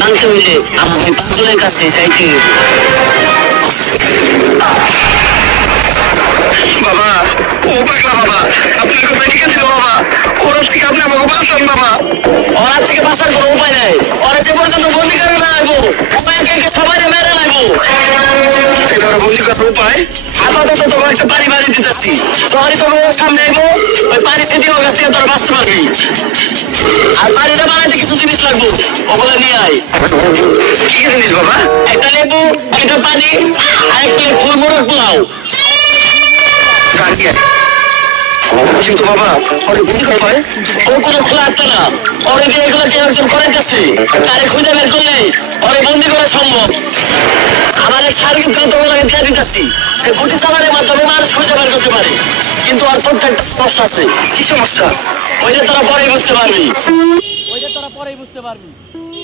জানতে হইলে আমাকে পাগলের কাছে যাইতে বাবা। ও পাগলা বাবা, আপনার কথা ঠিক আছে বাবা। ওর থেকে আপনি আমাকে বাঁচান বাবা। ওর থেকে বাঁচার কোনো উপায় নাই। ওরা যে পর্যন্ত বন্দি করে না আইবো, সবাই মেরে লাগবো। এটা বন্দি করার উপায় আপাতত তোকে একটা বাড়ি বাড়ি দিতেছি। সবাই তোকে সামনে আইবো, ওই বাড়ি থেকে ওর কাছ থেকে তোরা বাঁচতে পারবি। আর বাড়িটা বানাইতে কিছু জিনিস লাগবো, ওগুলো নিয়ে আয়। কি জিনিস বাবা? একটা লেবু, একটা পানি, আর একটা ফুল মোড়ক পোলাও। কিন্তু বাবা ওরে বুঝি করবে, ও কোনো খোলা আত্মা না। ওরে দিয়ে এগুলো কেউ একজন করাইতেছে, তারে খুঁজে বের করলে ওরে বন্দি করা সম্ভব। আমার এক শারীরিক তোমাকে দিয়ে দিতেছি, গুটি চালানের মাধ্যমে মানুষ খুঁজে বের করতে পারে। কিন্তু আর ছোট্ট একটা সমস্যা আছে। কি সমস্যা? ওইটা তোরা পরেই বুঝতে পারবি।